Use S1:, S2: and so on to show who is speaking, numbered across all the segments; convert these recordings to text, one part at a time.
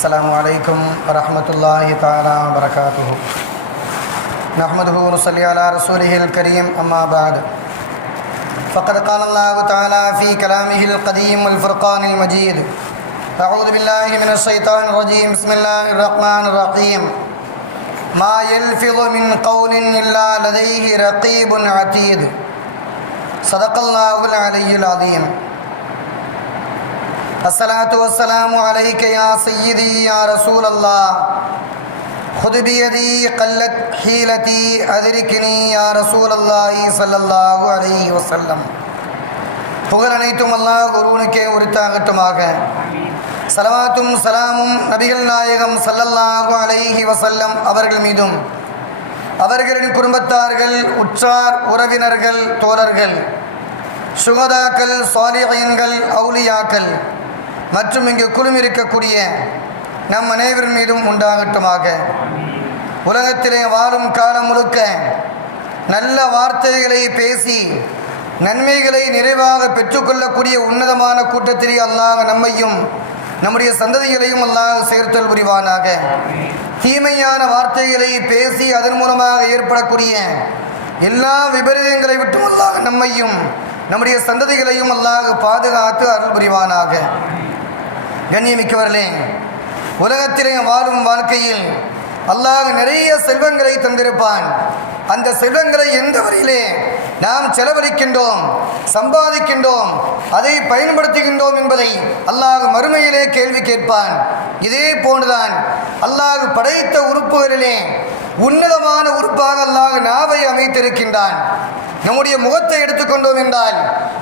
S1: السلام عليكم ورحمة الله تعالى وبركاته. نحمده ونصلي على رسوله الكريم أما بعد. فقد قال الله تعالى في كلامه القديم والفرقان المجيد أعوذ بالله من الشيطان الرجيم بسم الله الرحمن الرحيم. ما يلفظ من قول إلا لديه رقيب عتيد. صدق الله العلي العظيم. الصلاة والسلام عليك يا سيدي يا رسول الله خذ بيدي قلت حيلتي أدركني يا رسول الله صلى الله عليه وسلم புகழ் அனைத்தும் அல்லாஹ் ஒருவனுக்கே உரித்தாகட்டுமாக சலவாத்தும் சலாமும் நபிகள் நாயகம் சல்லல்லாஹு அலைஹி வசல்லம் அவர்கள் மீதும் அவர்களின் குடும்பத்தார்கள் உற்றார் உறவினர்கள் தோழர்கள் சுகதாக்கள் சாலியன்கள் அவுலியாக்கள் மற்றும் இங்கு குழுமிருக்கக்கூடிய நம் அனைவரின் மீதும் உண்டாகட்டுமாக. உலகத்திலே வாழும் காலம் முழுக்க நல்ல வார்த்தைகளை பேசி நன்மைகளை நிறைவாக பெற்றுக்கொள்ளக்கூடிய உன்னதமான கூட்டத்திலே அல்லாஹ் நம்மையும் நம்முடைய சந்ததிகளையும் அல்லாஹ் சேர்த்தல் புரிவானாக. தீமையான வார்த்தைகளை பேசி அதன் மூலமாக ஏற்படக்கூடிய எல்லா விபரீதங்களை விட்டும் அல்லாஹ் நம்மையும் நம்முடைய சந்ததிகளையும் அல்லாஹ் பாதுகாத்து அருள் புரிவானாக. கண்ணியமிக்கவர்களே உலகத்திலே வாழும் வாழ்க்கையில் அல்லாஹ் நிறைய செல்வங்களை தந்திருப்பான். அந்த செல்வங்களை எந்த வரையிலே நாம் செலவழிக்கின்றோம் சம்பாதிக்கின்றோம் அதை பயன்படுத்துகின்றோம் என்பதை அல்லாஹ் மறுமையிலே கேள்வி கேட்பான். இதே போன்றுதான் அல்லாஹ் படைத்த உறுப்புகளிலே உன்னதமான உறுப்பாக அல்லாஹ் நாவை அமைத்திருக்கின்றான். நம்முடைய முகத்தை எடுத்துக்கொண்டோம் என்றால்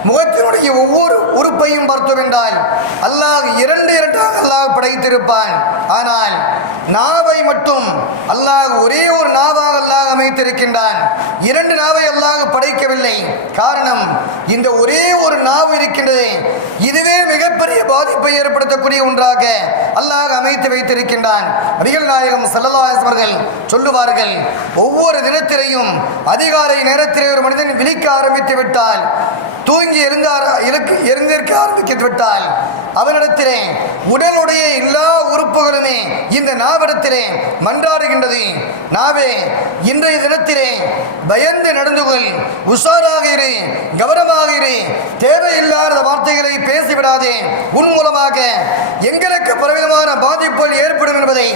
S1: முகத்தினுடைய ஒவ்வொரு உறுப்பையும் பார்த்தோம் என்றால் அல்லாஹ் இரண்டு இரண்டாக அல்லாஹ் படைத்திருப்பான். ஆனால் நாவை மட்டும் அல்லாஹ் ஒரே ஒரு நாவாக அல்லாஹ் அமைத்திருக்கின்றான். இரண்டு நாவை அல்லாஹ் படைக்கவில்லை. காரணம் இந்த ஒரே ஒரு நாவு இருக்கின்றது. இதுவே மிகப்பெரிய பாதிப்பை ஏற்படுத்தக்கூடிய ஒன்றாக அல்லாஹ் அமைத்து வைத்திருக்கின்றான். அபிகள் நாயகம் செல்லலாசவர்கள் சொல்லுவார்கள் ஒவ்வொரு தினத்திலையும் அதிகாலை நேரத்திலே ஒரு மனிதன் விழிக்க ஆரம்பித்து விட்டால் தூங்கி எழுந்த இலக்கு எழுந்திருக்க ஆரம்பித்து விட்டால் அவனிடத்திலே உடலுடைய எல்லா உறுப்புகளுமே இந்த நாவிடத்திலே மன்றாடுகின்றது. நாவே இன்றைய தினத்திலே பயந்து நடந்து கொள் உஷாராக இரு கவனமாக இரு தேவையில்லாத வார்த்தைகளை பேசிவிடாதே. உன் மூலமாக எங்களுக்கு பலவிதமான பாதிப்புகள் ஏற்படும் என்பதை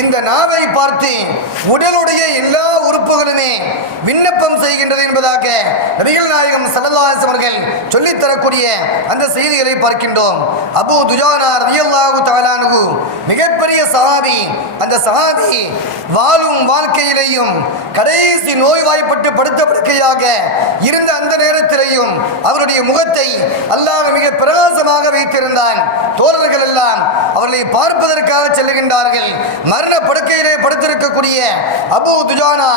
S1: இந்த நாவை பார்த்து உடலுடைய எல்லா உறுப்புகளுமே விண்ணப்பம் செய்கின்றது என்பதாக நபிகள் நாயகம் சல்லல்லாஸ் அவர்கள் சொல்லித்தரக்கூடிய அந்த செய்திகளை பார்க்கின்றோம். அபு துஜானா ரதியல்லாஹு தாலானு மிகப்பெரிய சஹாபி. அந்த சஹாபி வாழும் வாழ்க்கையிலேயும் கடைசி நோய்வாய்ப்பட்டு படுத்த படுக்கையாக இருந்த அந்த நேரத்திலேயும் அவருடைய முகத்தை அல்லாஹ் மிக பிரகாசமாக வைத்திருந்தான். தோழர்கள் எல்லாம் அவர்களை பார்ப்பதற்காக செல்லுகின்றார்கள் மரண படுக்கையிலே படுத்திருக்கக்கூடிய அபு துஜானா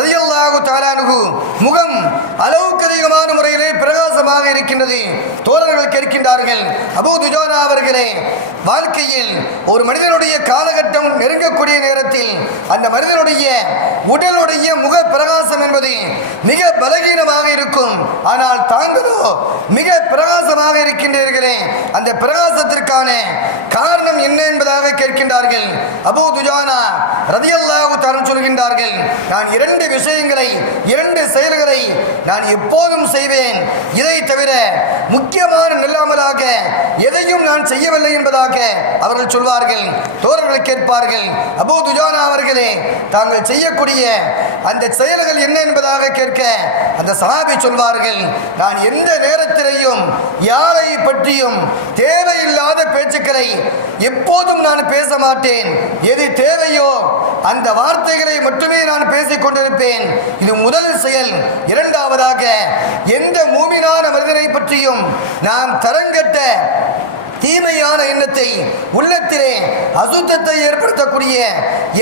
S1: ரதியல்லாஹு தாலானுகு முகம் அளவுக்கு அதிகமான முறையிலே பிரகாசமாக இருக்கின்றது. தோழர்கள் கேட்கின்றார்கள். அபு துஜோனா அவர்களே வாழ்க்கையில் ஒரு மனிதனுடைய காலகட்டம் நெருங்கக்கூடிய நேரத்தில் அந்த மனிதனுடைய உடலுடைய முக பிரகாசம் என்பது மிக பலகீனமாக இருக்கும். ஆனால் தாங்களோ மிக பிரகாசமாக இருக்கின்றீர்களே அந்த பிரகாசத்திற்கான காரணம் என்ன என்பதாக கேட்கின்றார்கள். அபு துஜானா ரதியல்லாஹு தரம் சொல்கின்றார்கள் நான் இரண்டு விஷயங்களை இரண்டு செயல் நான் எப்போதும் செய்வேன். இதை தவிர முக்கியமான நில்லாமலாக எதையும் நான் செய்யவில்லை என்பதாக அவர்கள் சொல்வார்கள். தோழர்கள் கேட்பார்கள். அபு துஜானா அவர்களே தாங்கள் செய்யக்கூடிய அந்த செயல்கள் என்ன என்பதாக கேட்க அந்த சஹாபி சொல்வார்கள். நான் எந்த நேரத்திலையும் யாரை பற்றியும் தேவையில்லாத பேச்சுக்களை எப்போதும் நான் பேச மாட்டேன். எது தேவையோ அந்த வார்த்தைகளை மட்டுமே நான் பேசிக் கொண்டிருப்பேன். இது முதல் செயல். இரண்டாவது இரண்டாவதாக எந்த மூமினான மனிதனை பற்றியும் நாம் தரங்கட்ட தீமையான எண்ணத்தை உள்ளத்திலே அசுத்தத்தை ஏற்படுத்தக்கூடிய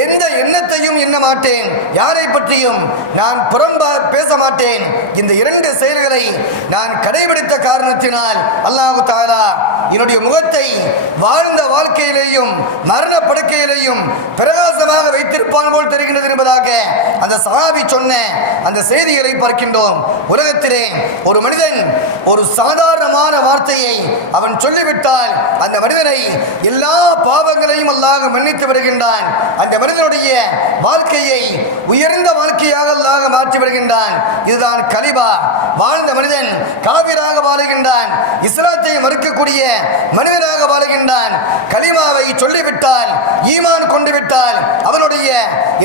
S1: எந்த எண்ணத்தையும் எண்ண மாட்டேன். யாரை பற்றியும் நான் புறம்பா பேச மாட்டேன். இந்த இரண்டு செயல்களை நான் கடைபிடித்த காரணத்தினால் அல்லாஹு தாலா என்னுடைய முகத்தை வாழ்ந்த வாழ்க்கையிலேயும் மரண படுக்கையிலேயும் பிரகாசமாக வைத்திருப்பான் போல் தெரிகின்றது என்பதாக அந்த சகாபி சொன்ன அந்த செய்திகளை பார்க்கின்றோம். உலகத்திலே ஒரு மனிதன் ஒரு சாதாரணமான வார்த்தையை அவன் சொல்லிவிட்டால் அந்த மனிதனை எல்லா பாவங்களையும் அல்லாஹ் மன்னித்து விடுகின்றான். அந்த மனிதனுடைய வாழ்க்கையை உயர்ந்த வாழ்க்கையாக அல்லாஹ் மாற்றி விடுகின்றான். இதுதான் கலிபா. வாழ்ந்த மனிதன் காவிராக வாழுகின்றான். இஸ்லாத்தை மறுக்கக்கூடிய மனிதனாக வாழ்கின்றான். கலிமாவை சொல்லிவிட்டால் ஈமான் கொண்டு விட்டால் அவனுடைய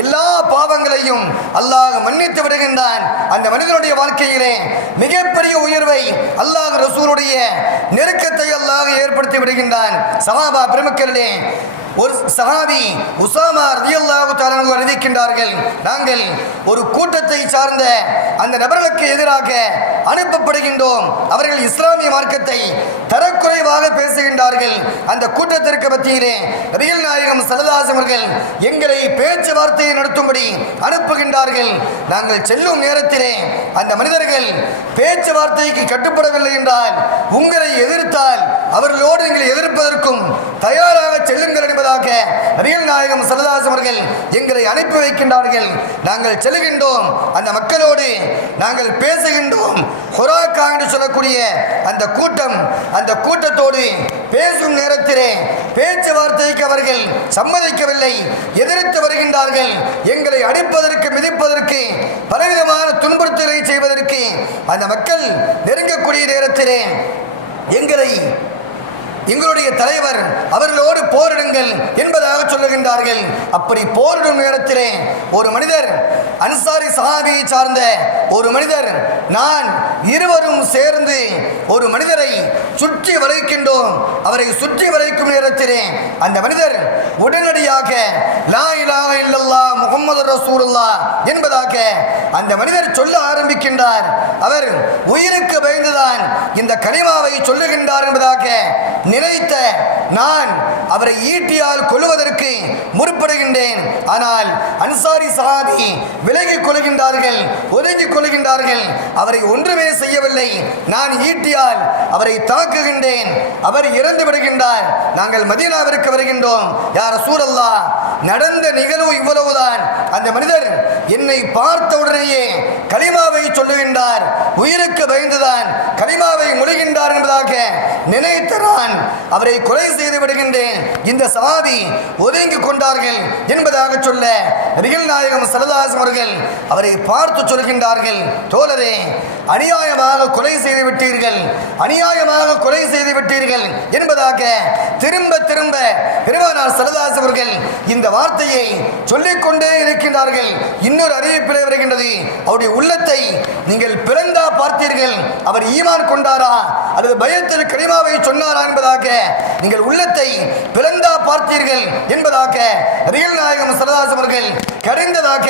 S1: எல்லா பாவங்களையும் அல்லாஹ் மன்னித்து விடுகின்றான். அந்த மனிதனுடைய வாழ்க்கையிலே மிகப்பெரிய உயர்வை அல்லாஹ் ரசூலுடைய நெருக்கத்தை அல்லாஹ் ஏற்படுத்தி விடுகின்றான். சமாபா பெருமக்களிலே ஒரு சஹாபி உசாமா ரதியல்லாஹு தஆலா அறிவிக்கின்றார்கள். நாங்கள் ஒரு கூட்டத்தை சார்ந்த அந்த நபர்களுக்கு எதிராக அனுப்பப்படுகின்றோம். அவர்கள் இஸ்லாமிய மார்க்கத்தை தரக்குறைவாக பேசுகின்றார்கள். அந்த கூட்டத்திற்கு மத்தியிலே ரியல் நாயகம் சல்லல்லாஹு அவர்கள் எங்களை பேச்சுவார்த்தையை நடத்தும்படி அனுப்புகின்றார்கள். நாங்கள் செல்லும் நேரத்திலே அந்த மனிதர்கள் பேச்சுவார்த்தைக்கு கட்டுப்படவில்லை என்றால் உங்களை எதிர்த்தால் அவர்களோடு நீங்கள் எதிர்ப்பதற்கும் தயாராக செல்லுங்கள் என்பது என்பதாக நபிகள் நாயகம் சரதாஸ் அவர்கள் எங்களை அனுப்பி வைக்கின்றார்கள். நாங்கள் செல்கின்றோம். அந்த மக்களோடு நாங்கள் பேசுகின்றோம். ஹொராக்கா என்று சொல்லக்கூடிய அந்த கூட்டம் அந்த கூட்டத்தோடு பேசும் நேரத்திலே பேச்சுவார்த்தைக்கு அவர்கள் சம்மதிக்கவில்லை. எதிர்த்து வருகின்றார்கள். எங்களை அடிப்பதற்கு மிதிப்பதற்கு பலவிதமான துன்புறுத்தலை செய்வதற்கு அந்த மக்கள் நெருங்கக்கூடிய நேரத்திலே எங்களை எங்களுடைய தலைவர் அவர்களோடு போரிடுங்கள் என்பதாக சொல்லுகின்றார்கள். அப்படி போரிடும் நேரத்திலே ஒரு மனிதர் அன்சாரி சஹாபியை சார்ந்த ஒரு மனிதர் நான் இருவரும் சேர்ந்து ஒரு மனிதரை சுற்றி வளைக்கின்றோம். அவரை சுற்றி வளைக்கும் நேரத்திலே அந்த மனிதர் உடனடியாக லா இலா இல்லல்லா முகமது ரசூலுல்லா என்பதாக அந்த மனிதர் சொல்ல ஆரம்பிக்கின்றார். அவர் உயிருக்கு பயந்துதான் இந்த கனிமாவை சொல்லுகின்றார் என்பதாக நினைத்த நான் அவரை ஈட்டியால் கொள்வதற்கு முற்படுகின்றேன். ஆனால் அன்சாரி சஹாபி விலகிக் கொள்கின்றார்கள் ஒதுங்கிக் கொள்கின்றார்கள். அவரை ஒன்றுமே செய்யவில்லை. நான் ஈட்டியால் அவரை தாக்குகின்றேன். அவர் இறந்து விடுகின்றார். நாங்கள் மதீனாவிற்கு வருகின்றோம். யார் சூரல்லா நடந்த நிகழ்வு இவ்வளவுதான். அந்த மனிதர் என்னை பார்த்த உடனேயே கலிமாவை சொல்லுகின்றார். உயிருக்கு பயந்துதான் கலிமாவை முழுகின்றார் என்பதாக நினைத்தரான் அவரை கொலை செய்து விடுகின்றேன். இந்த சவாபி ஒதுங்கி கொண்டார்கள் என்பதாக சொல்ல நபிகள் நாயகம் சரதாசம் அவர்கள் அவரை பார்த்து சொல்கின்றார்கள். தோழரே அநியாயமாக கொலை செய்து விட்டீர்கள். அநியாயமாக கொலை செய்து விட்டீர்கள் என்பதாக திரும்ப திரும்ப பெருமானார் சரதாஸ் அவர்கள் இந்த வார்த்தையை சொல்லிக்கொண்டே இருக்கின்றார்கள். இன்னொரு அறிவிப்பிலே வருகின்றது. அவருடைய உள்ளத்தை நீங்கள் பிறந்தா பார்த்தீர்கள். அவர் ஈமான் கொண்டாரா? அல்லது பயத்தில் கரிமாவை சொன்னாரா என்பதாக நீங்கள் உள்ளத்தை பிறந்தா பார்த்தீர்கள் என்பதாக ரியல் நாயகம் சரதாஸ் அவர்கள் கரைந்ததாக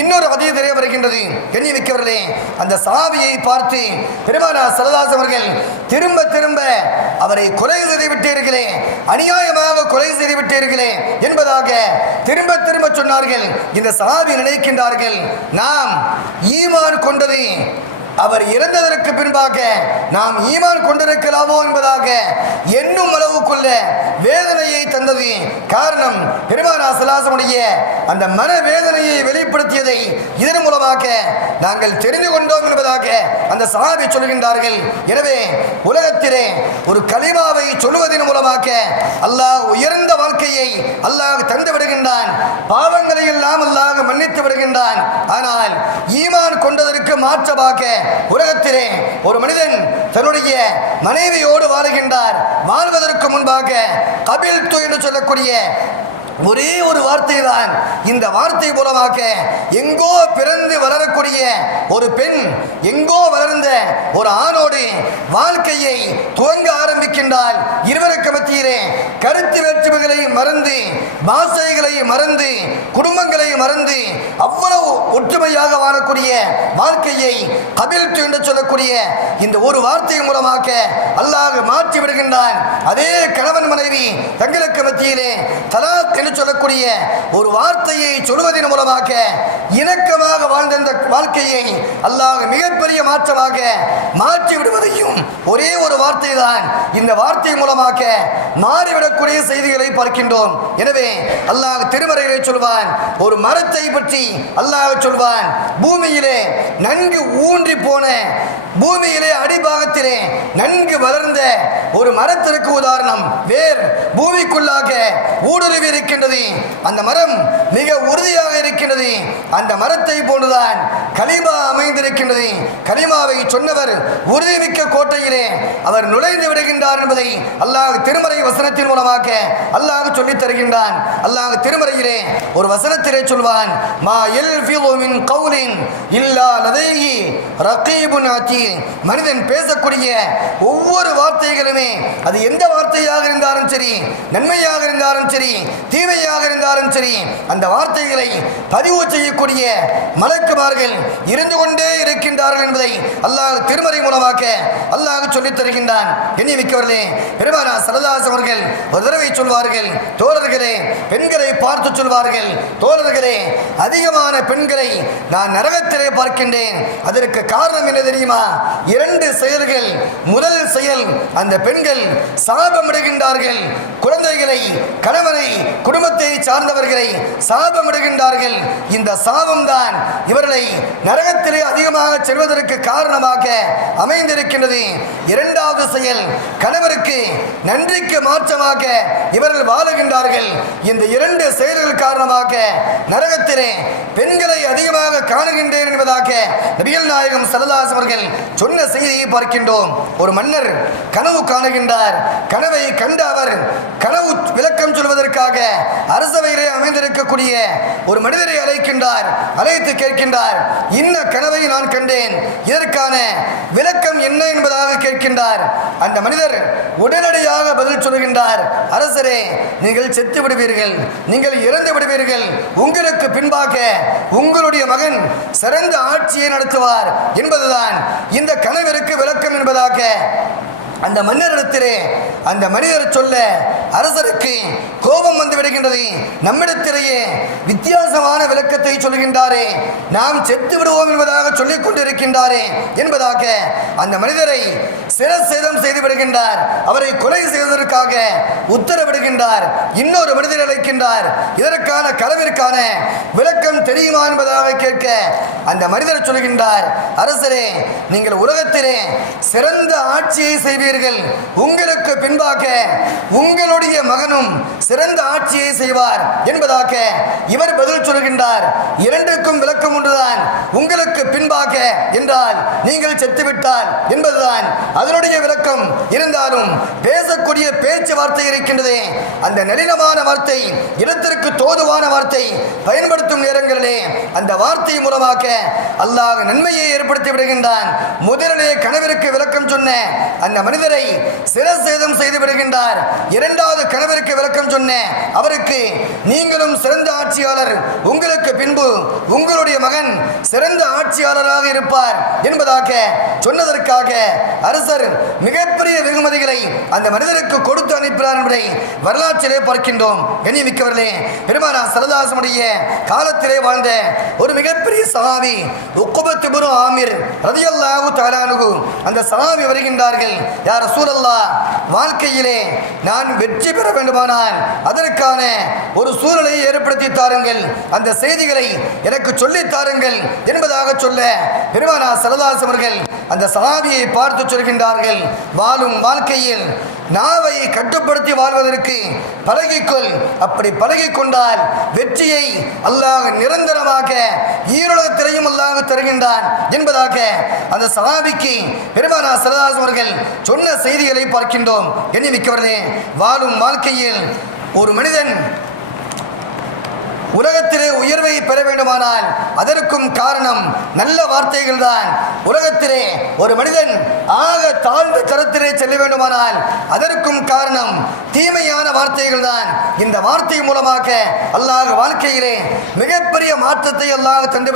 S1: இன்னொரு பதிவு தெரிய வருகின்றது. எண்ணி வைக்கவர்களே அந்த சாவியை பார்த்து பெருமானா சரதாஸ் அவர்கள் திரும்ப திரும்ப அவரை கொலை செய்து விட்டீர்களே. அநியாயமாக கொலை செய்து விட்டீர்களே என்பதாக திரும்ப திரும்ப சொன்னார்கள். இந்த சாவி நினைக்கின்றார்கள் நாம் ஈமான் கொண்டதை அவர் இறந்ததற்கு பின்பாக நாம் ஈமான் கொண்டிருக்கலாமோ என்பதாக என்னும் அளவுக்குள்ள வேதனையை தந்தது. காரணம் பெருமானா சலாசமுடைய அந்த மன வேதனையை வெளிப்படுத்தியதை இதன் மூலமாக நாங்கள் தெரிந்து கொண்டோம் என்பதாக அந்த சஹாபி சொல்கின்றார்கள். எனவே உலகத்திலே ஒரு கலிமாவை சொல்லுவதன் மூலமாக அல்லாஹ் உயர்ந்த வாழ்க்கையை அல்லாஹ் தந்து விடுகின்றான். பாவங்களை எல்லாம் அல்லாஹ் மன்னித்து விடுகின்றான். ஆனால் ஈமான் கொண்டதற்கு மாற்றமாக உலகத்திலே ஒரு மனிதன் தன்னுடைய மனைவியோடு வாழுகின்றார். வாழ்வதற்கு முன்பாக கபில் என்று சொல்லக்கூடிய ஒரே ஒரு வார்த்தை தான் இந்த வார்த்தை மூலமாக எங்கோ பிறந்து வளரக்கூடிய ஒரு பெண் எங்கோ வளர்ந்த ஒரு ஆணோடு வாழ்க்கையை துவங்க ஆரம்பிக்கின்றால் இருவருக்கு மத்தியிலே கருத்து வேற்றுமைகளை மறந்து பாசைகளை மறந்து குடும்பங்களை மறந்து அவ்வளவு ஒற்றுமையாக வாழக்கூடிய வாழ்க்கையை கபில் என்று சொல்லக்கூடிய இந்த ஒரு வார்த்தை மூலமாக அல்லாஹ் மாற்றி விடுகின்றான் அதே கணவன் மனைவி தங்களுக்கு மத்தியிலே தலா என்று சொல்லக்கூடிய ஒரு வார்த்தையை சொல்வதன் மூலமாக இணக்கமாக வாழ்ந்த இந்த வாழ்க்கையை அல்லாஹ் மிகப்பெரிய மாற்றமாக மாற்றி விடுவதையும் ஒரே ஒரு வார்த்தை தான் இந்த வார்த்தை மூலமாக மாறிவிடக்கூடிய செய்திகளை பார்க்கின்றோம். எனவே அல்லாஹ் திருமறையிலே சொல்வான் ஒரு மரத்தை பற்றி அல்லாஹ் சொல்வான் பூமியிலே நன்கு ஊன்றி போன பூமியிலே அடிபாகத்திலே நன்கு வளர்ந்த ஒரு மரத்திற்கு உதாரணம். வேர் பூமிக்குள்ளாக ஊடுருவி இருக்கின்றது. அந்த மரம் மிக உறுதியாக இருக்கின்றது. அந்த மரத்தை போன்றுதான் கலிமா அமைந்திருக்கின்றது. கலிமாவை சொன்னவர் உறுதிமிக்க கோட்டையிலே அவர் நுழைந்து விடுகின்றார் என்பதை அல்லாஹ் திருமறை வசனத்தின் மூலமாக அல்லாஹ் சொல்லித் தருகின்றான். அல்லாஹ் திருமறையிலே ஒரு வசனத்திலே சொல்வான் மா எல் கவுலின் இல்லா லதேகி ரகீபுன் அத்தீத் மனிதன் பேசக்கூடிய ஒவ்வொரு வார்த்தைகளுமே அது எந்த வார்த்தையாக இருந்தாலும் சரி நன்மையாக இருந்தாலும் சரி தீமையாக இருந்தாலும் சரி அந்த வார்த்தைகளை பதிவு செய்யக்கூடிய மலக்குமார்கள் இருந்து கொண்டே இருக்கின்றார்கள் என்பதை அல்லாஹ் திருமறை மூலமாக அல்லாஹ் சொல்லித் தருகின்றான். எண்ணி மிக்கவர்களே பெருமானா சரதாஸ் அவர்கள் ஒரு தடவை சொல்வார்கள் தோழர்களே பெண்களை பார்த்து சொல்வார்கள் தோழர்களே அதிகமான பெண்களை நான் நரகத்திலே பார்க்கின்றேன் அதற்கு காரணம் என்ன தெரியுமா? இரண்டு செயல்கள். முதல் செயல் அந்த பெண்கள் சாபமிடுகின்றார்கள். குழந்தைகளை கணவனை குடும்பத்தை சார்ந்தவர்களை சாபமிடுகின்றார்கள். இந்த சாபம் தான் இவர்களை நரகத்திலே அதிகமாக செல்வதற்கு காரணமாக அமைந்திருக்கின்றது. இரண்டாவது செயல் கணவருக்கு நன்றிக்கு மாற்றமாக இவர்கள் வாழுகின்றார்கள். இந்த இரண்டு செயல்கள் காரணமாக நரகத்திலே பெண்களை அதிகமாக காணுகின்றேன் என்பதாக நபிகள் நாயகம் சரதாஸ் அவர்கள் சொன்ன செய்தியை பார்க்கின்றோம். ஒரு மன்னர் கனவு காணுகின்றார். கனவை கண்ட அவர் கனவு விளக்கம் சொல்வதற்காக அரசவையிலே அமைந்திருக்கக்கூடிய ஒரு மனிதரை அழைக்கின்றார் அழைத்து கேட்கின்றார் இன்ன கனவை நான் கண்டேன். இதற்கான விளக்கம் என்ன என்பதாக கேட்கின்றார். அந்த மனிதர் உடனடியாக பதில் சொல்கின்றார் அரசரே நீங்கள் செத்து விடுவீர்கள். நீங்கள் இறந்து விடுவீர்கள். உங்களுக்கு பின்பாக உங்களுடைய மகன் சிறந்த ஆட்சியை நடத்துவார் என்பதுதான் இந்த கனவிற்கு விளக்கம் என்பதாக அந்த மன்னரிடத்திலே அந்த மனிதர் சொல்ல அரசருக்கு கோபம் வந்து விடுகின்றது. நம்மிடத்திலேயே வித்தியாசமான விளக்கத்தை சொல்கின்றாரே. நாம் செத்து விடுவோம் என்பதாக சொல்லிக் கொண்டிருக்கின்றாரே. என்பதாக அந்த மனிதரை சிரசேதம் செய்து விடுகின்றார். அவரை கொலை செய்வதற்காக உத்தரவிடுகின்றார். இன்னொரு மனிதர் அழைக்கின்றார். இதற்கான களவிற்கான விளக்கம் தெரியுமா என்பதாக கேட்க அந்த மனிதர் சொல்கின்றார் அரசரே நீங்கள் உலகத்திலே சிறந்த ஆட்சியை செய்வீர்கள் உங்களுக்கு பின்பாக உங்களுடைய மகனும் சிறந்த ஆட்சியை செய்வார் என்பதாக இவர் பதில் சொல்கின்றார். இரண்டுக்கும் விளக்கம் ஒன்றுதான். உங்களுக்கு பின்பாக என்றால் நீங்கள் செத்துவிட்டால் என்பதுதான். அதனுடைய விளக்கம் இருந்தாலும் பேசக்கூடிய பேச்சுவார்த்தை இருக்கின்றதே. அந்த நளினமான வார்த்தை இடத்திற்கு தோதுவான வார்த்தை பயன்படுத்தும் நேரங்களிலே அந்த வார்த்தை மூலமாக அல்லாஹ் நன்மையை ஏற்படுத்தி விடுகின்றான். முதலிலே கனவிற்கு விளக்கம் சொன்ன அந்த மனிதரை சிரசேதம் செய்து விடுகின்றார். இரண்டாவது கணவருக்கு விளக்கம் சொன்ன அவருக்கு நீங்களும் சிறந்த ஆட்சியாளர். உங்களுக்கு பின்பு உங்களுடைய மகன் சிறந்த ஆட்சியாளராக இருப்பார். என்பதாக சொன்னதற்காக அரசர் மிகப்பெரிய வெகுமதிகளை அந்த மனிதருக்கு கொடுத்து அனுப்பினார் என்பதை வரலாற்றிலே பார்க்கின்றோம். கண்ணியமிக்கவர்களே பெருமானா சரதாசனுடைய காலத்திலே வாழ்ந்த ஒரு மிகப்பெரிய சகாவி உக்குபத்து ஆமிர் ரதியல்லாவு தாலானுகு அந்த சகாவி வருகின்றார்கள். யார் சூழல்லா வாழ்க்கையிலே நான் வெற்றி பெற வேண்டுமானால் அதற்கான ஒரு சூழலை ஏற்படுத்தி தாருங்கள். அந்த செய்திகளை எனக்கு சொல்லித் தாருங்கள் என்பதாக சொல்ல பெருமானா சரதாஸ் அவர்கள் அந்த சஹாபியை பார்த்து சொல்கின்றார்கள். வாழும் வாழ்க்கையில் நாவை கட்டுப்படுத்தி வாழ்வதற்கு பழகிக்கொள். அப்படி பழகி கொண்டால் வெற்றியை அல்லாஹ் நிரந்தரமாக ஈரோலகத்திலையும் அல்லாஹ் தருகின்றான் என்பதாக அந்த சஹாபிக்கு பெருமானா சரதாஸ் அவர்கள் சொன்ன செய்திகளை பார்க்கின்றோம். எண்ணி மிக்கவர்களே வாழும் வாழ்க்கையில் ஒரு மனிதன் உலகத்திலே உயர்வை பெற வேண்டுமானால் அதற்கும் காரணம் நல்ல வார்த்தைகள் தான் உலகத்திலே ஒரு மனிதன் ஆக தாழ்ந்த தரத்திலே செல்ல வேண்டுமானால் அதற்கும் காரணம் தீமையான வார்த்தைகள் தான் இந்த வார்த்தை மூலமாக அல்லாஹ் வாழ்க்கையிலே மிகப்பெரிய மாற்றத்தை அல்லாஹ் தந்து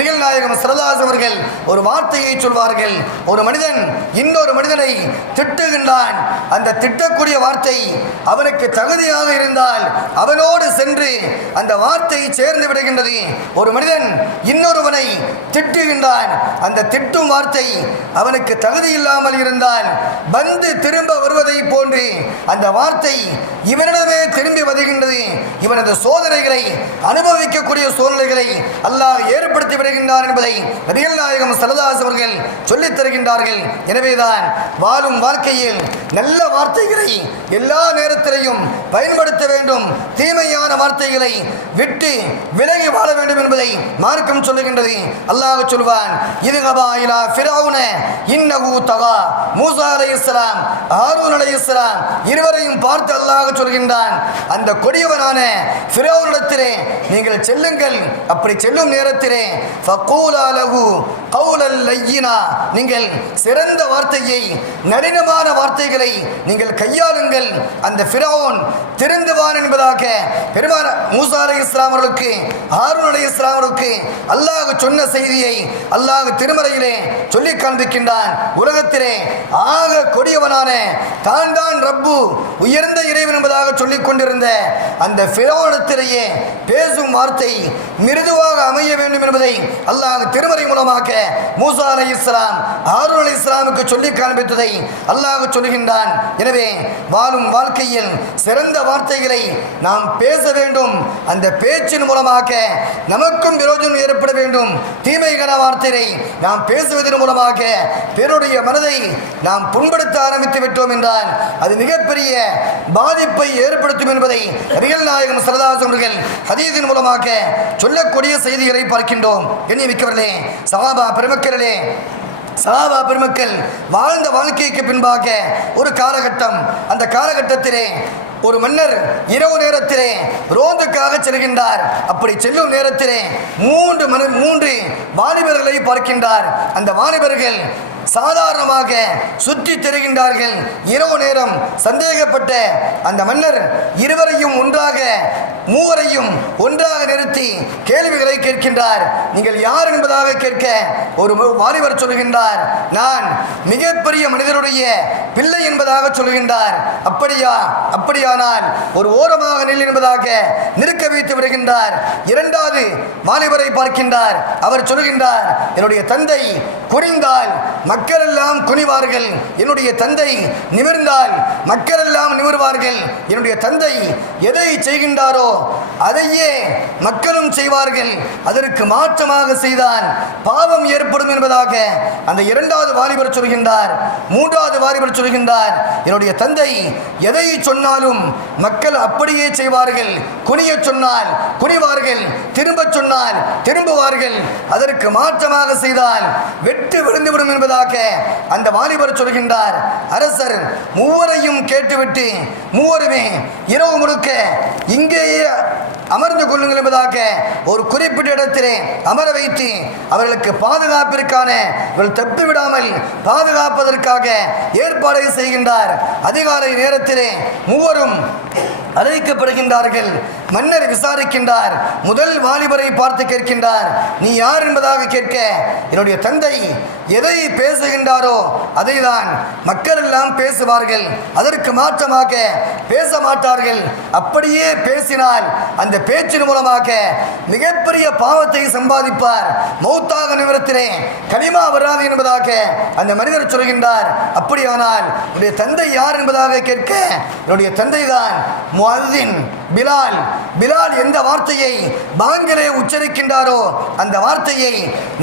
S1: ரியல் நாயகம் சரதாஸ் அவர்கள் ஒரு வார்த்தையை சொல்வார்கள். ஒரு மனிதன் இன்னொரு மனிதனை திட்டுகின்றான். அந்த திட்டக்கூடிய வார்த்தை அவனுக்கு தகுதியாக இருந்தால் அவனோடு சென்று அந்த அந்த வார்த்தை சேர்ந்து விடுகின்றது. ஒரு மனிதன் இன்னொருவனை திட்டுகின்றான். அந்த திட்டும் வார்த்தை அவனுக்கு தகுதி இல்லாமல் இருந்தால் வந்து திரும்ப வருவதை போன்று அந்த வார்த்தை இவனிடமே திரும்பி வருகின்றது. இவனது சோதனைகளை அனுபவிக்கக்கூடிய சூழ்நிலைகளை அல்லாஹ் ஏற்படுத்தி விடுகின்றார் என்பதை நபிகள் நாயகம் சரதாஸ் அவர்கள் சொல்லித் தருகின்றார்கள். எனவேதான் வாழும் வாழ்க்கையில் நல்ல வார்த்தைகளை எல்லா நேரத்திலையும் பயன்படுத்த வேண்டும். தீமையான வார்த்தைகளை விட்டு விலகி வாழ வேண்டும் என்பதை மார்க்கம் சொல்லுகின்றது. அல்லாஹ் சொல்வான் இதுகபா இலா ஃபிரௌன இன்னகு தகா மூசா அலைஹிஸ்ஸலாம் அலை இஸ்லாம் இருவரையும் பார்த்து அல்லாஹ் சொல்கின்றான் அந்த கொடியவனான ஃபிரௌனிடத்திலே நீங்கள் செல்லுங்கள் அப்படி செல்லும் நேரத்திலே ஃபக்கூலா லகு கௌலல் லையினா நீங்கள் சிறந்த வார்த்தையை நளினமான வார்த்தைகளை நீங்கள் கையாளுங்கள். அந்த ஃபிரௌன் திருந்துவான் என்பதாக பெருமான மூசா அலை இஸ்லாமர்களுக்கு அவர்களுக்கு ஹாரூன் அலை அல்லாஹ் சொன்ன செய்தியை அல்லாஹ் திருமறையிலே சொல்லி காண்பிக்கின்றான். உலகத்திலே ஆக கொடியவனான தான் தான் ரப்பு உயர்ந்த இறைவன் என்பதாக சொல்லிக் கொண்டிருந்த அந்த ஃபிரௌனிடத்திலேயே பேசும் வார்த்தை மிருதுவாக அமைய வேண்டும் என்பதை அல்லாஹ் திருமறை மூலமாக மூசா அலை இஸ்லாம் ஹாரூன் அலை இஸ்லாமுக்கு சொல்லி காண்பித்ததை அல்லாஹ் சொல்கின்றான். எனவே வாழும் வாழ்க்கையில் சிறந்த வார்த்தைகளை நாம் பேச வேண்டும். அந்த பேச்சின் மூலமாக நமக்கும் விரோஜனம் ஏற்பட வேண்டும். தீமைகர வார்த்தையை நாம் பேசுவதன் மூலமாக பிறருடைய மனதை நாம் புண்படுத்த ஆரம்பித்து விட்டோம் என்றால் அது மிகப்பெரிய பாதிப்பை ஏற்படுத்தும் என்பதை ரியல் நாயகம் சரதாசன் அவர்கள் ஹதீதின் மூலமாக சொல்லக்கூடிய செய்திகளை பார்க்கின்றோம். எண்ணி மிக்கவர்களே சகாபா பெருமக்களே சகாபா பெருமக்கள் வாழ்ந்த வாழ்க்கைக்கு பின்பாக ஒரு காலகட்டம். அந்த காலகட்டத்திலே ஒரு மன்னர் இரவு நேரத்திலே ரோந்துக்காக செல்கின்றார். அப்படி செல்லும் நேரத்திலே மூன்று மன மூன்று வாலிபர்களை பார்க்கின்றார். அந்த வாலிபர்கள் சாதாரணமாக சுற்றி திரிகின்றார்கள். இரவு நேரம் சந்தேகப்பட்ட அந்த மன்னர் இருவரையும் ஒன்றாக மூவரையும் ஒன்றாக நிறுத்தி கேள்விகளை கேட்கின்றார். நீங்கள் யார் என்பதாக கேட்க ஒரு வாலிபர் சொல்கின்றார் நான் மிகப்பெரிய மனிதருடைய பிள்ளை என்பதாக சொல்கின்றார். அப்படியா அப்படியானால் ஒரு ஓரமாக நெல் என்பதாக நிற்க வைத்து விடுகின்றார். இரண்டாவது வாலிபரை பார்க்கின்றார். அவர் சொல்கின்றார் என்னுடைய தந்தை குனிந்தால் மக்கள் எல்லாம் குனிவார்கள் என்னுடைய தந்தை நிமிர்ந்தால் மக்கள் எல்லாம் நிமிர்வார்கள். என்னுடைய தந்தை எதை செய்கின்றாரோ அதையே மக்களும் செய்வார்கள். அதற்கு மாற்றமாக செய்தால் பாவம் ஏற்படும் என்பதாக அந்த இரண்டாவது வாலிபர் சொல்கின்றார். மூன்றாவது வாலிபர் சொல்கின்றார். என்னுடைய தந்தை எதை சொன்னாலும் மக்கள் அப்படியே செய்வார்கள். குனிய சொன்னால் குனிவார்கள். திரும்ப சொன்னால் திரும்புவார்கள். அதற்கு மாற்றமாக செய்தால் வெட்டு விழுந்துவிடும் என்பதாக அந்த வாலிபர் சொல்கின்றார் அரசர் மூவரையும் கேட்டுவிட்டு மூவருமே இரவு முழுக்க இங்கேயே அமர்ந்து கொள்ளுங்கள் என்பதாக ஒரு குறிப்பிட்ட இடத்திலே அமர வைத்து அவர்களுக்கு பாதுகாப்பிற்கான இவர்கள் தப்பி விடாமல் பாதுகாப்பதற்காக ஏற்பாடு செய்கின்றார். அதிகாலை நேரத்திலே மூவரும் அழைக்கப்படுகின்றார்கள் மன்னர் விசாரிக்கின்றார். முதல் வாலிபரை பார்த்து கேட்கின்றார். நீ யார் என்பதாக கேட்க என்னுடைய தந்தை எதை பேசுகின்றாரோ அதை தான் மக்கள் எல்லாம் பேசுவார்கள். அதற்கு மாற்றமாக பேச மாட்டார்கள். அப்படியே பேசினால் அந்த பேச்சின் மூலமாக மிகப்பெரிய பாவத்தை சம்பாதிப்பார். மௌத்தாக நிமிடத்திலே கனிமா வராது என்பதாக அந்த மனிதர் சொல்கின்றார். அப்படியானால் என்னுடைய தந்தை யார் என்பதாக கேட்க என்னுடைய தந்தை தான் muadzin பிலால் பிலால் எந்த வார்த்தையை பாங்கிலே உச்சரிக்கின்றாரோ அந்த வார்த்தையை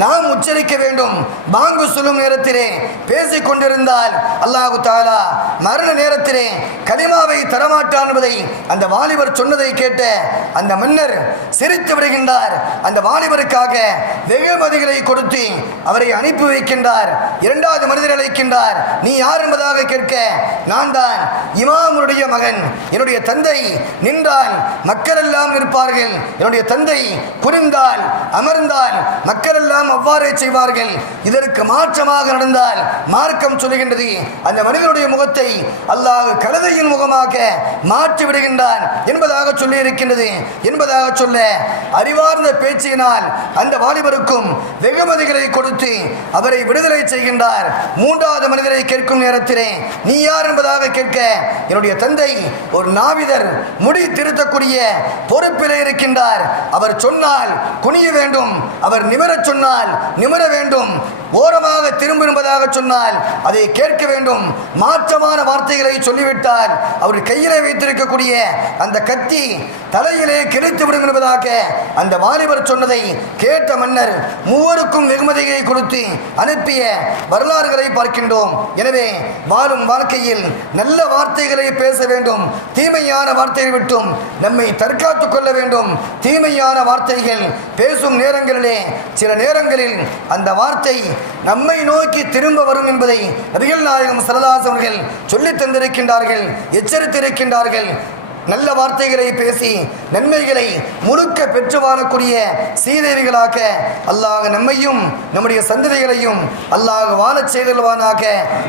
S1: நாம் உச்சரிக்க வேண்டும். பாங்கு சொல்லும் நேரத்திலே பேசிக் கொண்டிருந்தால் அல்லாஹு தாலா மரண நேரத்திலே கலிமாவை தரமாட்டான் என்பதை அந்த வாலிபர் சொன்னதை கேட்ட அந்த மன்னர் சிரித்து விடுகின்றார். அந்த வாலிபருக்காக வெகுமதிகளை கொடுத்து அவரை அனுப்பி வைக்கின்றார். இரண்டாவது மனிதர் அழைக்கின்றார். நீ யார் என்பதாக கேட்க நான் தான் இமாமுடைய மகன். என்னுடைய தந்தை நின்றார். இருந்தால் மக்கள் எல்லாம் இருப்பார்கள். என்னுடைய தந்தை புரிந்தால் அமர்ந்தால் மக்கள் எல்லாம் அவ்வாறே செய்வார்கள். இதற்கு மாற்றமாக நடந்தால் மார்க்கம் சொல்லுகின்றது. அந்த மனிதனுடைய முகத்தை அல்லாஹ் கழுதையின் முகமாக மாற்றி விடுகின்றான் என்பதாக சொல்லி இருக்கின்றது. என்பதாக சொல்ல அறிவார்ந்த பேச்சினால் அந்த வாலிபருக்கும் வெகுமதிகளை கொடுத்து அவரை விடுதலை செய்கின்றார். மூன்றாவது மனிதரை கேட்கும் நேரத்திலே நீ யார்? என்பதாக கேட்க என்னுடைய தந்தை ஒரு நாவிதர் முடி திருத்தக்கூடிய பொறுப்பிலே இருக்கின்றார். அவர் சொன்னால் குனிய வேண்டும். அவர் நிமிரச் சொன்னால் நிமிர வேண்டும். ஓரமாக திரும்ப சொன்னால் அதை கேட்க வேண்டும். மாற்றமான வார்த்தைகளை சொல்லிவிட்டால் அவர் கையிலே வைத்திருக்கக்கூடிய அந்த கத்தி தலையிலே கிழித்து விடும் என்பதாக அந்த வாலிபர் சொன்னதை கேட்ட மன்னர் மூவருக்கும் வெகுமதியை கொடுத்து அனுப்பிய வரலாறுகளை பார்க்கின்றோம். எனவே வாழும் வாழ்க்கையில் நல்ல வார்த்தைகளை பேச வேண்டும். தீமையான வார்த்தையை விட்டும் நம்மை தற்காத்து கொள்ள வேண்டும். தீமையான வார்த்தைகள் பேசும் நேரங்களிலே சில நேரங்களில் அந்த வார்த்தை நம்மை நோக்கி திரும்ப வரும் என்பதை நபிகள் நாயகம் சரதாஸ் அவர்கள் சொல்லித் தந்திருக்கின்றார்கள் எச்சரித்திருக்கின்றார்கள். நல்ல வார்த்தைகளை பேசி நன்மைகளை முழுக்க பெற்று வாழக்கூடிய சீதேவிகளாக அல்லாஹ் நம்மையும் நம்முடைய சந்ததிகளையும் அல்லாஹ் வாழச் செய்தல்வானாக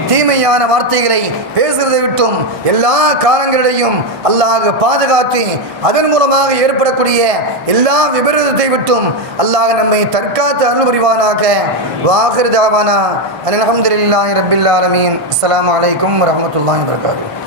S1: தீமையான வார்த்தைகளை பேசுவதை விட்டும் எல்லா காலங்களிலையும் அல்லாஹ் பாதுகாத்து அதன் மூலமாக ஏற்படக்கூடிய எல்லா விபரீதத்தை விட்டும் அல்லாஹ் நம்மை தற்காத்து அருள் புரிவானாக வாஹிர் தாவானா. அலமதுல்லாஹி ரபில்லாலமீன் அஸ்லாம் வலைக்கம் அலைக்கும் வரகாத்து